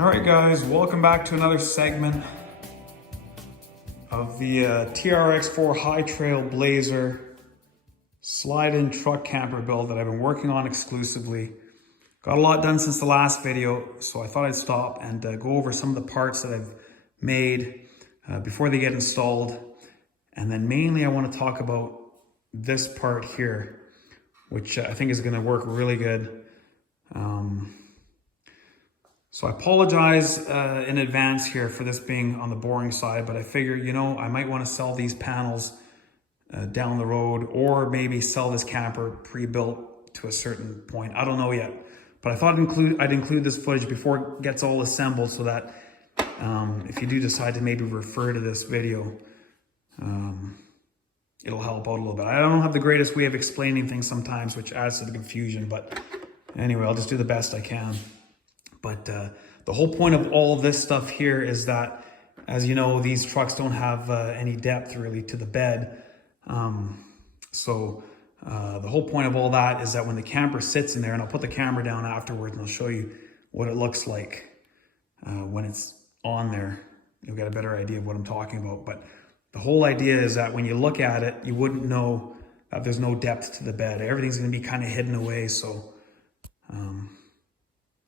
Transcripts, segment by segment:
All right, guys, welcome back to another segment of the Trx4 High Trail Blazer slide-in truck camper build that I've been working on exclusively. Got a lot done since the last video, so I thought I'd stop and go over some of the parts that I've made before they get installed. And then mainly I want to talk about this part here, which I think is going to work really good. So I apologize in advance here for this being on the boring side, but I figure, you know, I might want to sell these panels down the road, or maybe sell this camper pre-built to a certain point. I don't know yet, but I thought I'd include this footage before it gets all assembled, so that if you do decide to maybe refer to this video, it'll help out a little bit. I don't have the greatest way of explaining things sometimes, which adds to the confusion, but anyway, I'll just do the best I can. But the whole point of all of this stuff here is that, as you know, these trucks don't have any depth really to the bed. So the whole point of all that is that when the camper sits in there, and I'll put the camera down afterwards and I'll show you what it looks like when it's on there, you'll get a better idea of what I'm talking about. But the whole idea is that when you look at it, you wouldn't know that there's no depth to the bed. Everything's going to be kind of hidden away. So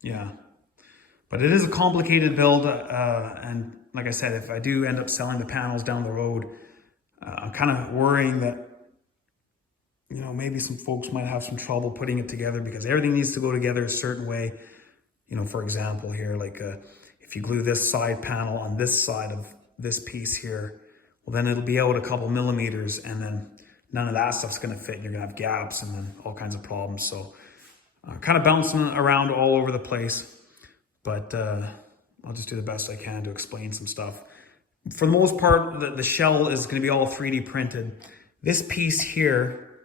yeah. But it is a complicated build, and like I said, if I do end up selling the panels down the road, I'm kind of worrying that, you know, maybe some folks might have some trouble putting it together, because everything needs to go together a certain way. You know, for example here, like if you glue this side panel on this side of this piece here, well, then it'll be out a couple millimeters, and then none of that stuff's going to fit, and you're going to have gaps and then all kinds of problems. So kind of bouncing around all over the place. But I'll just do the best I can to explain some stuff. For the most part, the shell is going to be all 3D printed. This piece here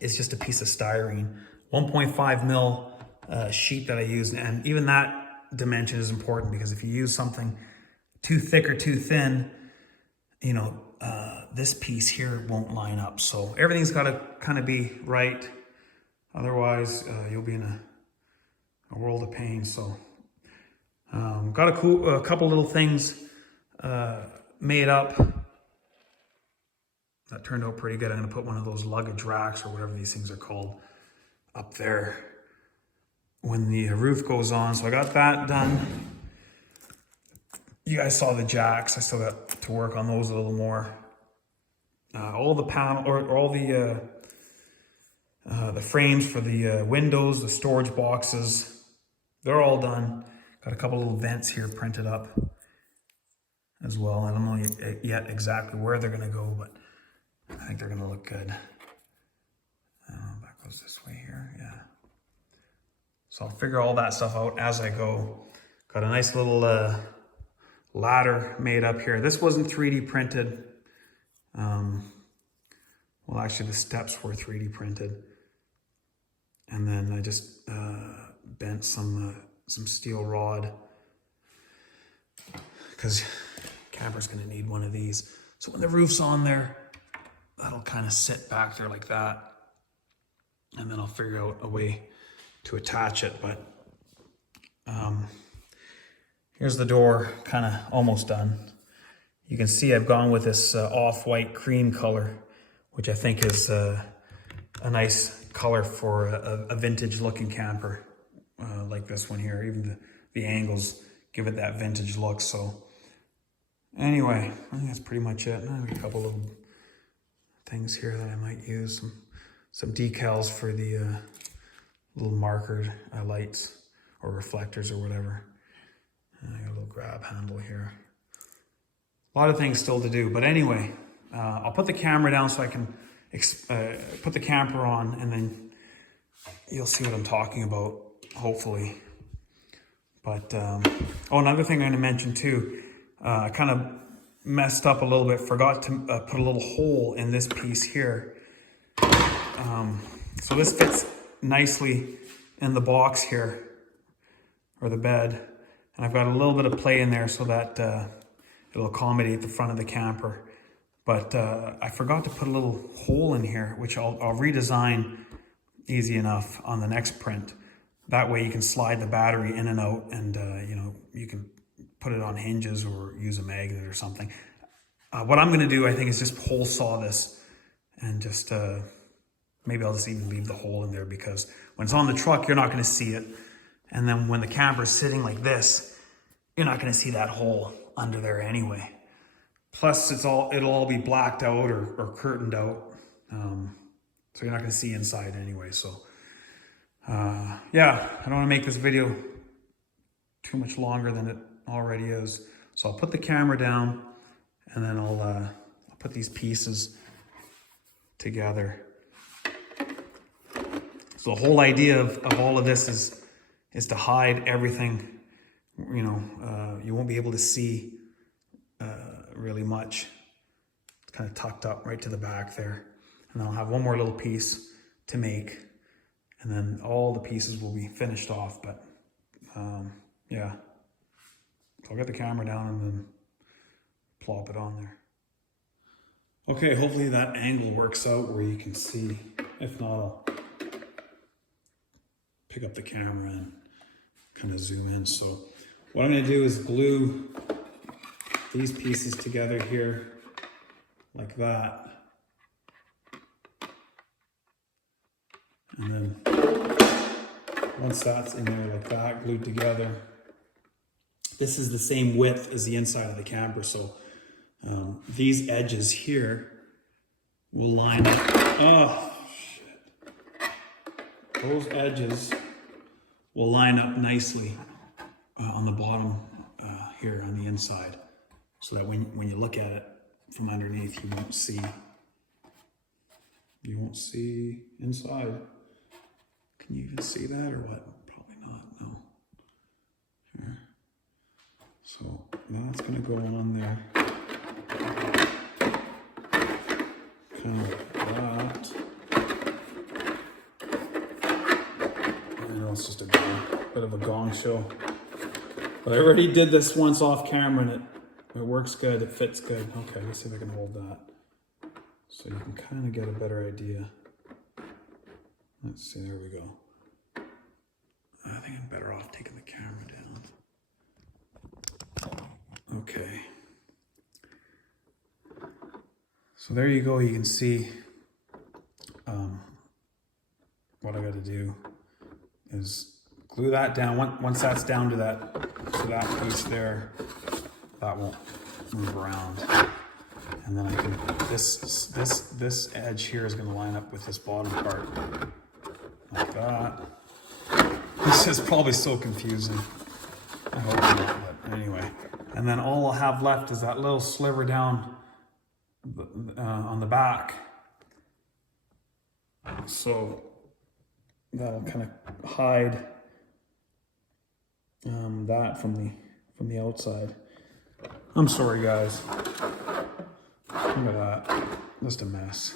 is just a piece of styrene, 1.5 mil sheet that I use. And even that dimension is important, because if you use something too thick or too thin, you know, this piece here won't line up. So everything's got to kind of be right. Otherwise, you'll be in a world of pain. So got a couple little things made up that turned out pretty good. I'm going to put one of those luggage racks, or whatever these things are called, up there when the roof goes on. So I got that done. You guys saw the jacks. I still got to work on those a little more. All the panel, or all the frames for the windows, the storage boxes, they're all done. Got a couple little vents here printed up as well. I don't know yet exactly where they're going to go, but I think they're going to look good. That goes this way here, yeah. So I'll figure all that stuff out as I go. Got a nice little ladder made up here. This wasn't 3D printed. Well, actually the steps were 3D printed. And then I just bent some steel rod, because camper's going to need one of these. So when the roof's on there, that'll kind of sit back there like that, and then I'll figure out a way to attach it. But here's the door, kind of almost done. You can see I've gone with this off-white cream color, which I think is a nice color for a vintage looking camper. Like this one here. Even the angles give it that vintage look. So anyway, I think that's pretty much it. A couple little things here that I might use. Some decals for the little marker lights or reflectors or whatever. And I got a little grab handle here. A lot of things still to do. But anyway, I'll put the camera down so I can put the camper on, and then you'll see what I'm talking about, hopefully. But oh, another thing I'm going to mention too, I kind of messed up a little bit, forgot to put a little hole in this piece here. So this fits nicely in the box here, or the bed, and I've got a little bit of play in there so that it'll accommodate the front of the camper. But I forgot to put a little hole in here, which I'll redesign easy enough on the next print. That way you can slide the battery in and out, and you know, you can put it on hinges or use a magnet or something. What I'm gonna do, I think, is just hole saw this, and just maybe I'll just even leave the hole in there, because when it's on the truck, you're not gonna see it. And then when the camera's sitting like this, you're not gonna see that hole under there anyway. Plus, it'll all be blacked out or curtained out. So you're not gonna see inside anyway. So yeah, I don't wanna make this video too much longer than it already is. So I'll put the camera down, and then I'll put these pieces together. So the whole idea of all of this is to hide everything. You know, you won't be able to see really much. It's kind of tucked up right to the back there. And then I'll have one more little piece to make, and then all the pieces will be finished off. But yeah, so I'll get the camera down and then plop it on there. Okay, hopefully that angle works out where you can see. If not, I'll pick up the camera and kind of zoom in. So what I'm gonna do is glue these pieces together here like that. And then once that's in there like that, glued together, this is the same width as the inside of the camper. So these edges here will line up. Oh, shit. Those edges will line up nicely on the bottom here on the inside, so that when you look at it from underneath, you won't see inside. Can you even see that or what? Probably not, no. Here. So that's gonna go on there. Kind of that. I know it's just a bit of a gong show. But I already did this once off camera, and it works good, it fits good. Okay, let's see if I can hold that, so you can kind of get a better idea. Let's see, there we go. I think I'm better off taking the camera down. Okay. So there you go, you can see what I gotta do is glue that down. Once that's down to that piece there, that won't move around. And then I can, this edge here is gonna line up with this bottom part, like that. This is probably so confusing. I hope not, but anyway. And then all I'll have left is that little sliver down on the back. So that'll kind of hide that from the outside. I'm sorry, guys. Look at that. Just a mess.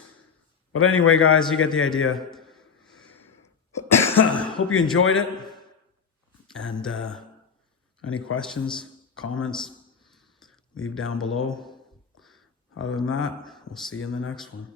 But anyway, guys, you get the idea. Hope you enjoyed it. And any questions, comments, leave down below. Other than that, we'll see you in the next one.